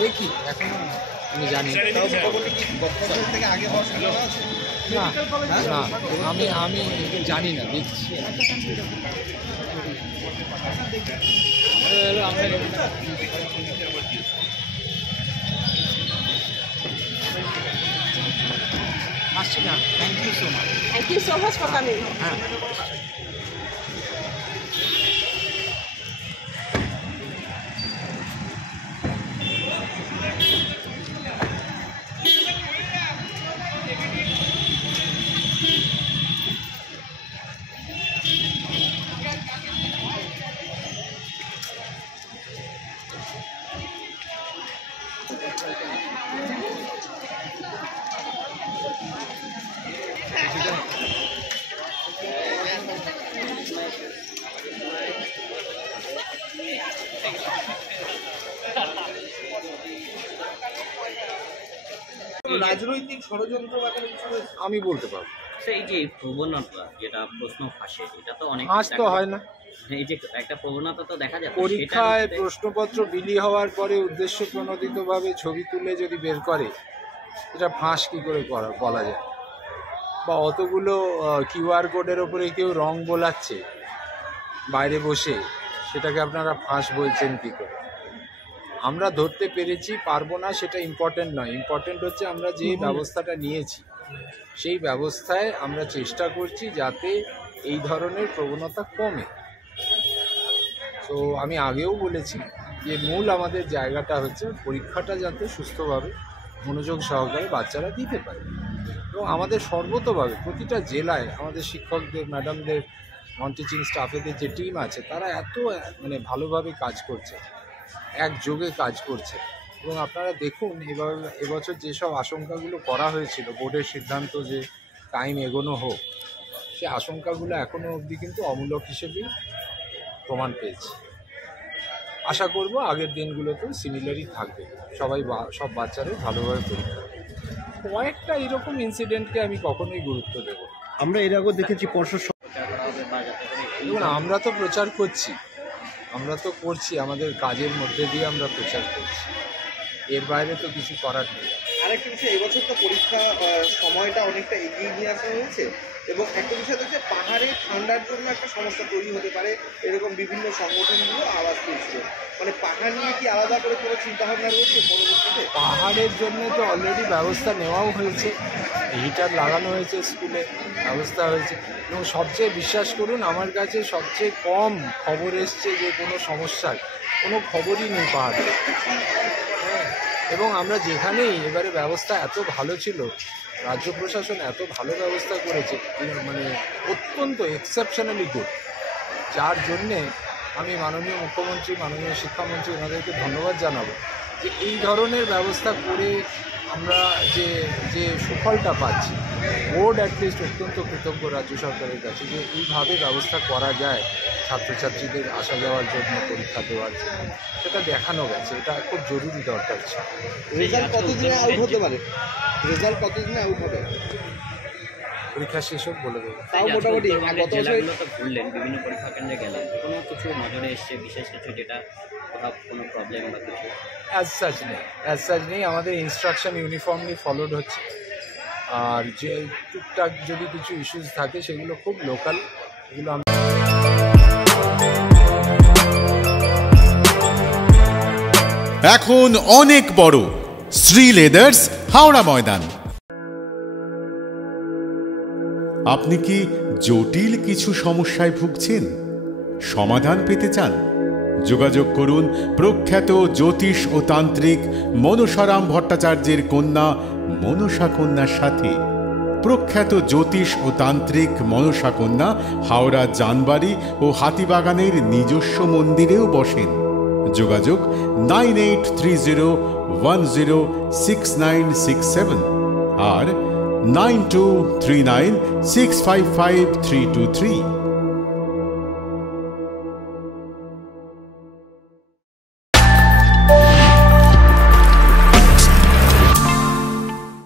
দেখি এখনো আমি জানি না, না আমি জানি না, দেখছি। আসছি না, thank you so much. Thank you so much for coming. হ্যাঁ। রাজনৈতিক ষড়যন্ত্র আমি বলতে পারবো। এই যে প্রবণতা যেটা প্রশ্ন ফাঁসে, এটা তো অনেক তো হয় না, এই যে একটা প্রবণতা তো দেখা যায় পরীক্ষায় প্রশ্নপত্র বিলি হওয়ার পরে উদ্দেশ্য প্রণোদিতভাবে ছবি তুলে যদি বের করে, এটা ফাঁস কি করে বলা যায়? বা অতগুলো কিউআর কোডের ওপরে কেউ রং বোলাচ্ছে বাইরে বসে, সেটাকে আপনারা ফাঁস বলছেন কি করে? আমরা ধরতে পেরেছি পারবো না সেটা ইম্পর্টেন্ট নয়, ইম্পর্টেন্ট হচ্ছে আমরা যে ব্যবস্থাটা নিয়েছি সেই ব্যবস্থায় আমরা চেষ্টা করছি যাতে এই ধরনের প্রবণতা কমে। তো আমি আগেও বলেছি যে মূল আমাদের জায়গাটা হচ্ছে পরীক্ষাটা যাতে সুস্থভাবে মনোযোগ সহকারে বাচ্চারা দিতে পারে, এবং আমাদের সর্বতভাবে প্রতিটা জেলায় আমাদের শিক্ষকদের, ম্যাডামদের, নন টিচিং স্টাফেদের যে টিম আছে তারা এত ভালোভাবে কাজ করছে, একযোগে কাজ করছে। এবং আপনারা দেখুন এবছর যেসব আশঙ্কাগুলো করা হয়েছিল, বোর্ডের সিদ্ধান্ত যে টাইম এগোনো হোক, সে আশঙ্কাগুলো এখনও অবধি কিন্তু অমূলক হিসেবেই প্রমাণ পেয়েছে। আশা করব আগের দিনগুলোতেও সিমিলারই থাকবে, সব বাচ্চারাই ভালোভাবে পরীক্ষা। কয়েকটা এরকম ইনসিডেন্টকে আমি কখনোই গুরুত্ব দেব। আমরা এর আগেও দেখেছি পর্ষদ, দেখুন আমরা তো প্রচার করছি, আমরা তো করছি, আমাদের কাজের মধ্যে দিয়ে আমরা প্রচার করছি, এর বাইরে তো কিছু করার নেই। আরেকটা বিষয়, এবছর তো পরীক্ষা সময়টা অনেকটা এগিয়ে নিয়ে আসা হয়েছে, এবং একটা বিষয় হচ্ছে পাহাড়ে ঠান্ডার জন্য একটা সমস্যা তৈরি হতে পারে, এরকম বিভিন্ন সংগঠনগুলো আওয়াজ তুলছে। মানে পাহাড় নিয়ে কি আলাদা করে কোনো চিন্তাভাবনা রয়েছে পরবর্তীতে? পাহাড়ের জন্য তো অলরেডি ব্যবস্থা নেওয়াও হয়েছে, হিটার লাগানো হয়েছে, স্কুলে ব্যবস্থা হয়েছে, এবং সবচেয়ে বিশ্বাস করুন আমার কাছে সবচেয়ে কম খবর এসছে যে কোনো সমস্যার কোনো খবরই নেই পাহাড়ে। এবং আমরা যেখানেই এবারে ব্যবস্থা এত ভালো ছিল, রাজ্য প্রশাসন এত ভালো ব্যবস্থা করেছে, মানে অত্যন্ত এক্সেপশনালি গুড, যার জন্যে আমি মাননীয় মুখ্যমন্ত্রী, মাননীয় শিক্ষামন্ত্রী ওনাদেরকে ধন্যবাদ জানাবো যে এই ধরনের ব্যবস্থা করে আমরা যে সুফলটা পাচ্ছি। বোর্ড অ্যাটলিস্ট অত্যন্ত কৃতজ্ঞ রাজ্য সরকারের কাছে যে এইভাবে ব্যবস্থা করা যায় ছাত্রছাত্রীদের আসা যাওয়ার জন্য, পরীক্ষা দেওয়ার জন্য, সেটা দেখানো গেছে। এটা খুব জরুরি দরকার ছিল। রেজাল্ট কতদিনে আউট হতে পারে? রেজাল্ট কতদিনে আউট হবে? পরীক্ষা শেষ হোক বলে দেবো। তাও মোটামুটি জেলাগুলো তো ঘুরলেন, বিভিন্ন পরীক্ষা কেন্দ্রে গেলেন, কোনো কিছু নজরে এসছে বিশেষ কিছু যেটা কোথাও কোনো প্রবলেম বা কিছু? অ্যাজ সাচ নেই, আমাদের ইনস্ট্রাকশন ইউনিফর্মলি ফলোড হচ্ছে। আর যে টুকটাক যদি কিছু ইস্যুস থাকে সেগুলো খুব লোকাল, এগুলো এখন অনেক বড় শ্রী লেদার্স, হাওড়া ময়দান। আপনি কি জটিল কিছু সমস্যায় ভুগছেন, সমাধান পেতে চান? যোগাযোগ করুন প্রখ্যাত জ্যোতিষ ও তান্ত্রিক মনসারাম ভট্টাচার্যের কন্যা মনসা কন্যার সাথে। প্রখ্যাত জ্যোতিষ ও তান্ত্রিক মনসা কন্যা হাওড়া জানবাড়ি ও হাতিবাগানের নিজস্ব মন্দিরেও বসেন। যোগাযোগ 9830106967 আর 9239655323।